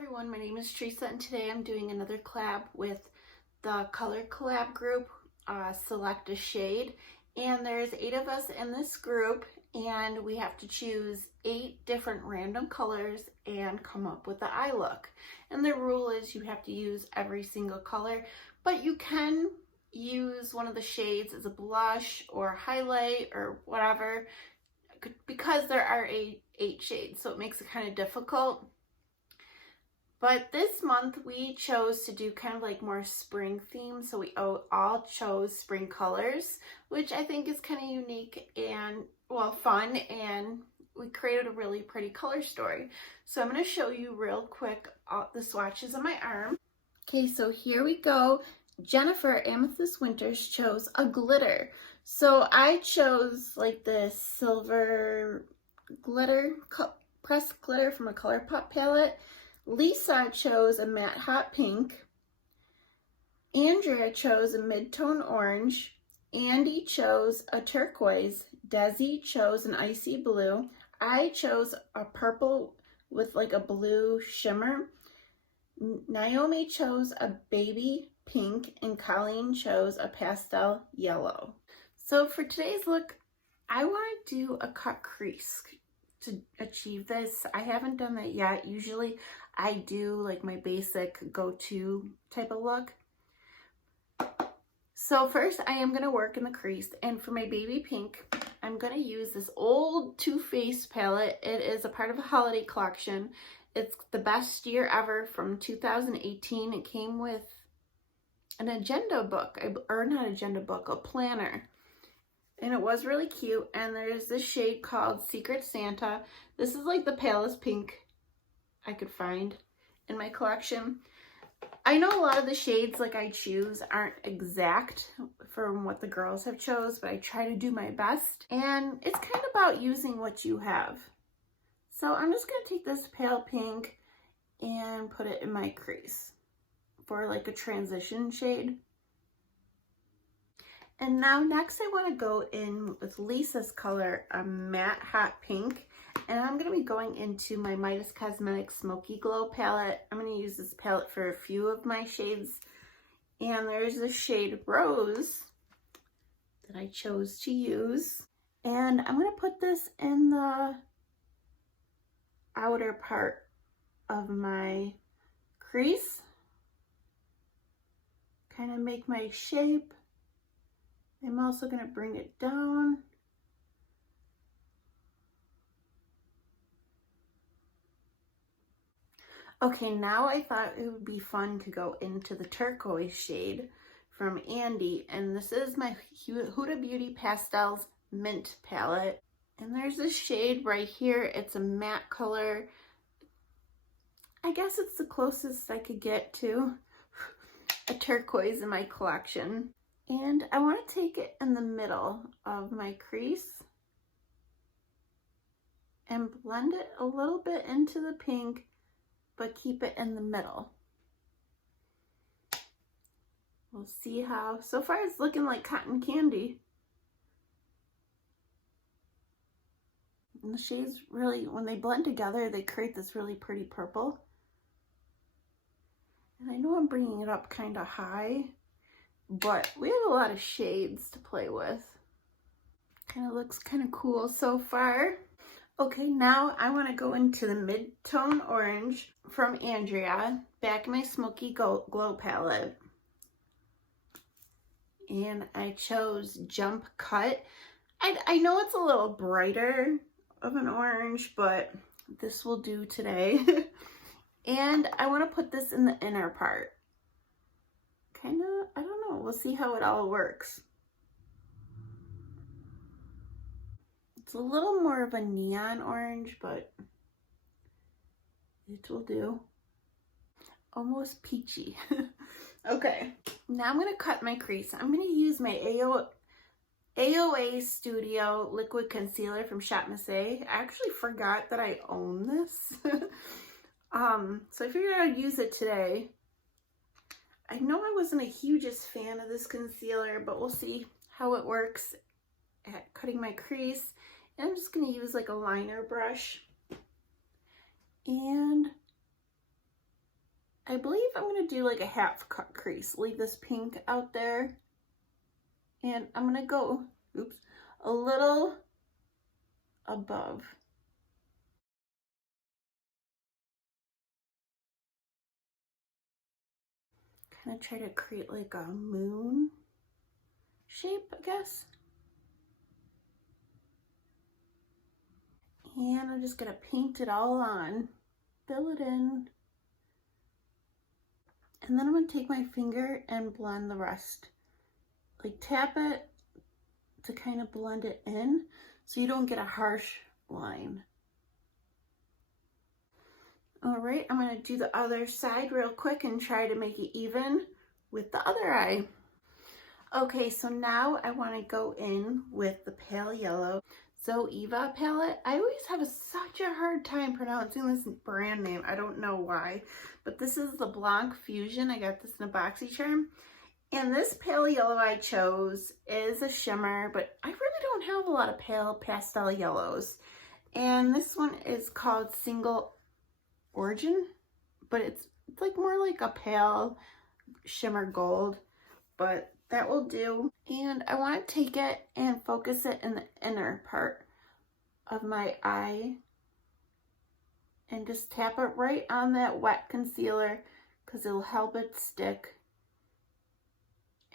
everyone, my name is Teresa and today I'm doing another collab with the color collab group, Selectashade, and there's 8 of us in this group and we have to choose 8 different random colors and come up with the eye look. And the rule is you have to use every single color, but you can use one of the shades as a blush or highlight or whatever, because there are eight shades, so it makes it kind of difficult. But this month we chose to do kind of like more spring theme, so we all chose spring colors, which I think is kind of unique and, well, fun, and we created a really pretty color story. So I'm going to show you real quick the swatches on my arm. Okay, so here we go. Jennifer Amethyst Winters chose a glitter. So I chose like this silver glitter, pressed glitter from a ColourPop palette. Lisa chose a matte hot pink. Andrea chose a mid-tone orange. Andy chose a turquoise. Desi chose an icy blue. I chose a purple with like a blue shimmer. Naomi chose a baby pink, and Colleen chose a pastel yellow. So for today's look, I want to do a cut crease to achieve this. I haven't done that yet. Usually I do like my basic go-to type of look. So first I am going to work in the crease, and for my baby pink, I'm going to use this old Too Faced palette. It is a part of a holiday collection. It's the best year ever from 2018. It came with an agenda book, or not agenda book, a planner. And it was really cute. And there's this shade called Secret Santa. This is like the palest pink I could find in my collection. I know a lot of the shades like I choose aren't exact from what the girls have chose, but I try to do my best. And it's kind of about using what you have. So I'm just going to take this pale pink and put it in my crease for like a transition shade. And now next I want to go in with Lisa's color, a matte hot pink. And I'm going to be going into my Midas Cosmetics Smoky Glow palette. I'm going to use this palette for a few of my shades. And there's the shade Rose that I chose to use. And I'm going to put this in the outer part of my crease. Kind of make my shape. I'm also going to bring it down. Okay, now I thought it would be fun to go into the turquoise shade from Andy, and this is my Huda Beauty Pastels Mint palette. And there's this shade right here. It's a matte color. I guess it's the closest I could get to a turquoise in my collection. And I want to take it in the middle of my crease and blend it a little bit into the pink, but keep it in the middle. We'll see how, so far it's looking like cotton candy. And the shades really, when they blend together, they create this really pretty purple. And I know I'm bringing it up kind of high, but we have a lot of shades to play with. Kind of looks kind of cool so far. Okay, now I want to go into the mid-tone orange from Andrea, back in my Smoky Glow palette. And I chose Jump Cut. I know it's a little brighter of an orange, but this will do today. And I want to put this in the inner part. Kind of, I don't know, we'll see how it all works. It's a little more of a neon orange, but it will do. Almost peachy. Okay, now I'm going to cut my crease. I'm going to use my AOA Studio Liquid Concealer from Shop Miss A. I actually forgot that I own this. So I figured I'd use it today. I know I wasn't a hugest fan of this concealer, but we'll see how it works at cutting my crease. And I'm just going to use like a liner brush and I believe I'm going to do like a half cut crease. Leave this pink out there. And I'm going to go, oops, a little above. Kind of try to create like a moon shape, I guess. And I'm just going to paint it all on. Fill it in. And then I'm going to take my finger and blend the rest. Like tap it to kind of blend it in so you don't get a harsh line. All right, I'm going to do the other side real quick and try to make it even with the other eye. Okay, so now I want to go in with the pale yellow Zoeva palette. I always have such a hard time pronouncing this brand name. I don't know why, but this is the Blanc Fusion. I got this in a BoxyCharm. And this pale yellow I chose is a shimmer, but I really don't have a lot of pale pastel yellows. And this one is called Single Origin, but it's like more like a pale shimmer gold, but that will do. And I want to take it and focus it in the inner part of my eye and just tap it right on that wet concealer because it'll help it stick.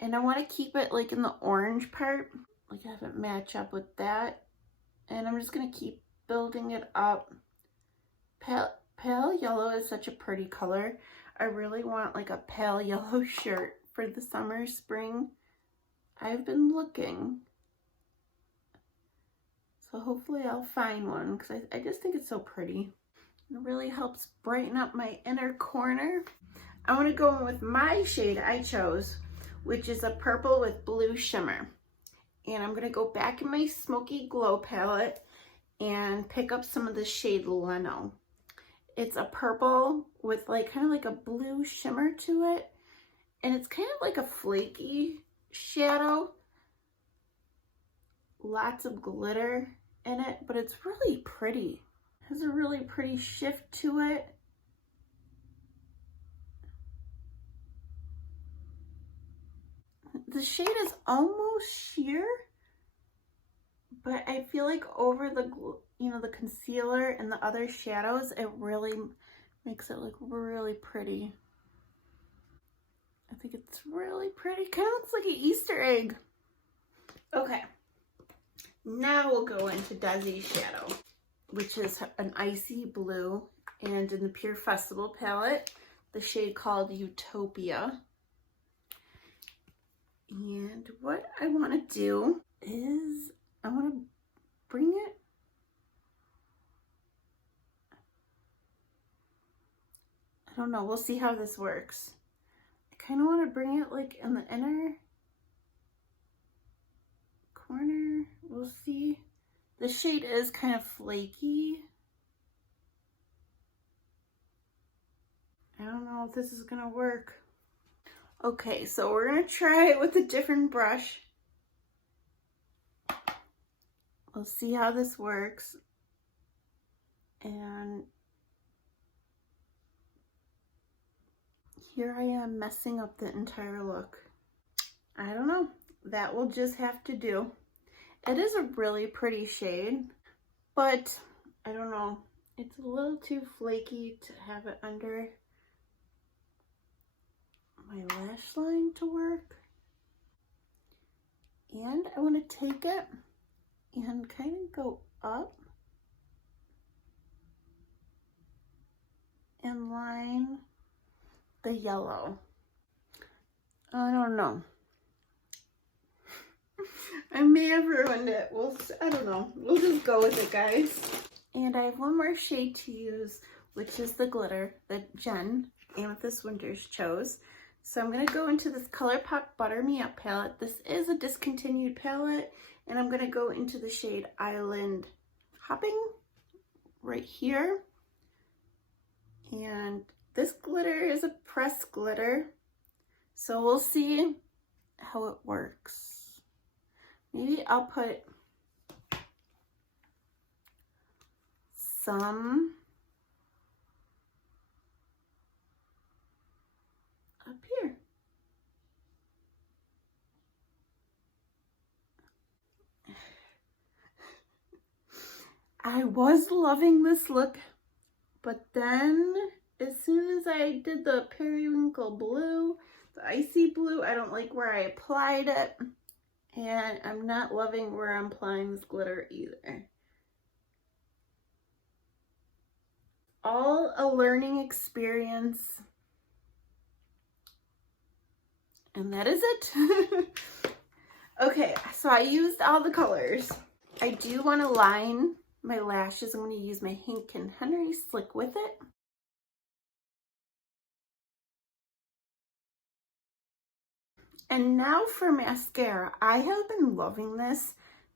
And I want to keep it like in the orange part, like have it match up with that. And I'm just going to keep building it up. Pale yellow is such a pretty color. I really want like a pale yellow shirt for the summer, spring. I've been looking. So hopefully I'll find one because I just think it's so pretty. It really helps brighten up my inner corner. I want to go in with my shade I chose, which is a purple with blue shimmer. And I'm going to go back in my Smoky Glow palette and pick up some of the shade Leno. It's a purple with like kind of like a blue shimmer to it. And it's kind of like a flaky shadow. Lots of glitter in it, but it's really pretty. It has a really pretty shift to it. The shade is almost sheer, but I feel like over the, you know, the concealer and the other shadows, it really makes it look really pretty. I think it's really pretty. Kind of looks like an Easter egg. Okay, now we'll go into Desi's shadow, which is an icy blue, and in the Pure Festival palette, the shade called Utopia. And what I want to do is I want to bring it I don't know, we'll see how this works. I kind of want to bring it like in the inner corner. We'll see. The shade is kind of flaky. I don't know if this is gonna work. Okay, so we're gonna try it with a different brush. We'll see how this works. And here I am messing up the entire look. I don't know, that will just have to do. It is a really pretty shade, but I don't know, it's a little too flaky to have it under my lash line to work. And I want to take it and kind of go up and line the yellow. I don't know. I may have ruined it. I don't know. We'll just go with it, guys. And I have one more shade to use, which is the glitter that Jen, Amethyst Winters, chose. So I'm going to go into this ColourPop Butter Me Up palette. This is a discontinued palette, and I'm going to go into the shade Island Hopping right here. And this glitter is a pressed glitter, so we'll see how it works. Maybe I'll put some up here. I was loving this look, but then as soon as I did the periwinkle blue, the icy blue, I don't like where I applied it, and I'm not loving where I'm applying this glitter either. All a learning experience, and that is it. Okay, so I used all the colors. I do want to line my lashes. I'm going to use my Hank and Henry Slick with it. And now for mascara. I have been loving this.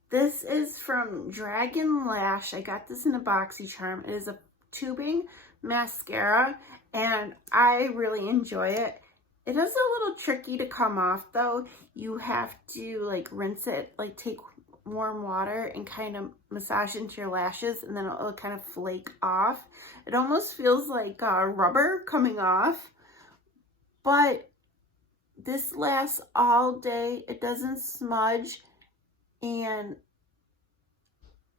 This is from Dragon Lash. I got this in a BoxyCharm. It is a tubing mascara, and I really enjoy it. It is a little tricky to come off though. You have to like rinse it, like take warm water and kind of massage into your lashes, and then it'll kind of flake off. It almost feels like rubber coming off, but this lasts all day. It doesn't smudge, and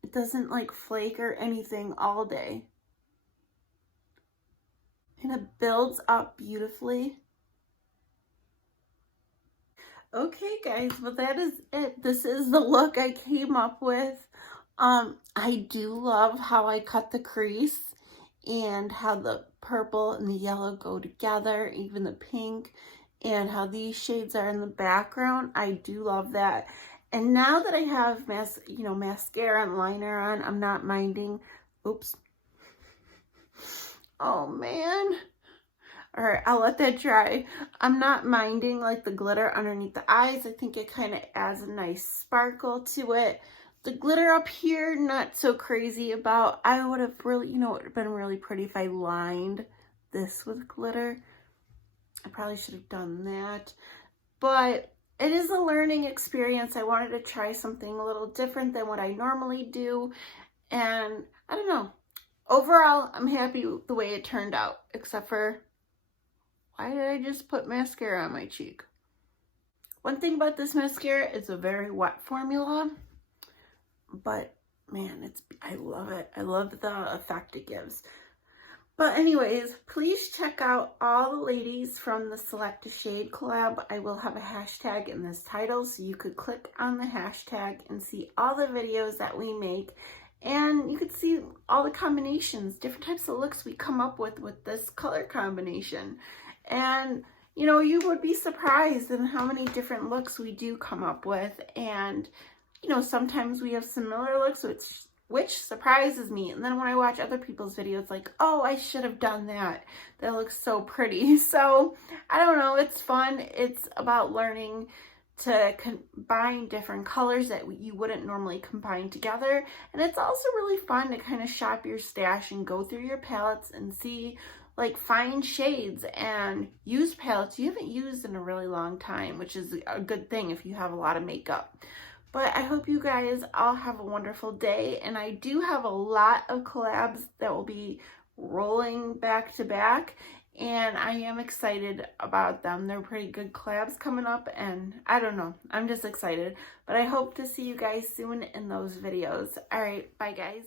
it doesn't like flake or anything all day. And it builds up beautifully. Okay guys, well that is it. This is the look I came up with. I do love how I cut the crease and how the purple and the yellow go together, even the pink, and how these shades are in the background. I do love that. And now that I have mascara and liner on, I'm not minding. Oops. Oh man. All right, I'll let that dry. I'm not minding like the glitter underneath the eyes. I think it kind of adds a nice sparkle to it. The glitter up here, not so crazy about. I would have really, it would have been really pretty if I lined this with glitter. I probably should have done that. But it is a learning experience. I wanted to try something a little different than what I normally do. And I don't know. Overall, I'm happy with the way it turned out, except for, why did I just put mascara on my cheek? One thing about this mascara, it's a very wet formula, but man, I love it. I love the effect it gives. But anyways, please check out all the ladies from the Selectashade collab. I will have a hashtag in this title, so you could click on the hashtag and see all the videos that we make. And you could see all the combinations, different types of looks we come up with this color combination. And, you would be surprised in how many different looks we do come up with. And, sometimes we have similar looks, which surprises me. And then when I watch other people's videos, like, oh, I should have done that. That looks so pretty. So, I don't know. It's fun. It's about learning to combine different colors that you wouldn't normally combine together. And it's also really fun to kind of shop your stash and go through your palettes and see, like, find shades and use palettes you haven't used in a really long time, which is a good thing if you have a lot of makeup. But I hope you guys all have a wonderful day, and I do have a lot of collabs that will be rolling back to back, and I am excited about them. They're pretty good collabs coming up, and I don't know, I'm just excited. But I hope to see you guys soon in those videos. All right, bye guys.